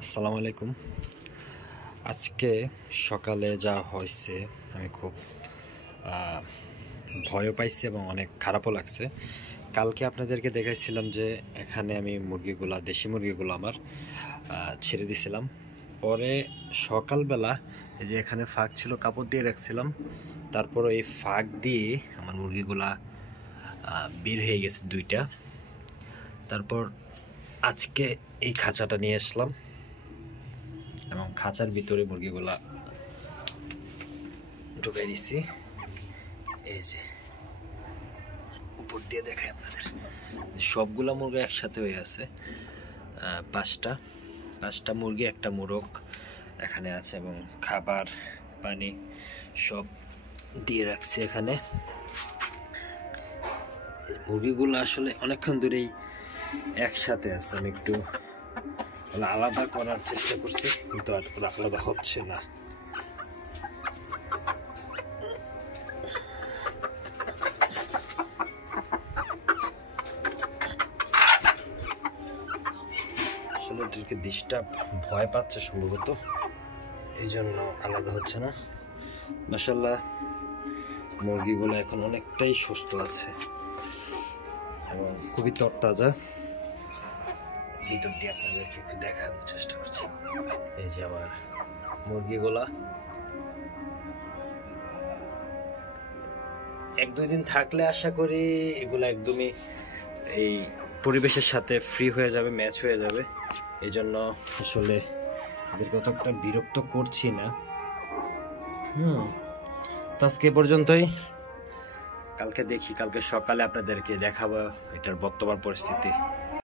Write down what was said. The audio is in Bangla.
আসসালামু আলাইকুম। আজকে সকালে যা হয়েছে আমি খুব ভয়ও পাইছি এবং অনেক খারাপও লাগছে। কালকে আপনাদেরকে দেখাইছিলাম যে এখানে আমি দেশি মুরগিগুলো আমার ছেড়ে দিছিলাম। পরে সকালবেলা এই যে এখানে ফাঁক ছিল, কাপড় দিয়ে রাখছিলাম, তারপর এই ফাঁক দিয়ে আমার মুরগিগুলা বের হয়ে গেছে দুইটা। তারপর আজকে এই খাঁচাটা নিয়ে আসলাম এবং খাঁচার ভিতরে মুরগিগুলা ঢুকাই দিচ্ছি। এই যে উপর দিয়ে দেখাই আপনাদের, সবগুলা মুরগি একসাথে হয়ে আছে। পাঁচটা মুরগি, একটা মোরগ এখানে আছে এবং খাবার পানি সব দিয়ে রাখছি এখানে। মুরগিগুলো আসলে অনেকক্ষণ ধরেই একসাথে আছে। আমি একটু আলাদা করার চেষ্টা করছি, কিন্তু আর আলাদা হচ্ছে না। আসলে এটাকে ডিস্টার্ব ভয় পাচ্ছে সম্ভবত, এই জন্য আলাদা হচ্ছে না। মাশাআল্লাহ মুরগিগুলো এখন অনেকটাই সুস্থ আছে এবং খুবই তরতাজা। ভিতর দিয়ে আপনাদেরকে একটু দেখানোর চেষ্টা করছি। এই যে আমার মুরগিগুলা 1-2 দিন থাকলে আশা করি এগুলো একদমই এই পরিবেশের সাথে ফ্রি হয়ে যাবে, ম্যাচ হয়ে যাবে। এই জন্য আসলে এদেরকে অতটা বিরক্ত করছি না। তো আজকে পর্যন্তই। কালকে সকালে আপনাদেরকে দেখাবো এটার বর্তমান পরিস্থিতি।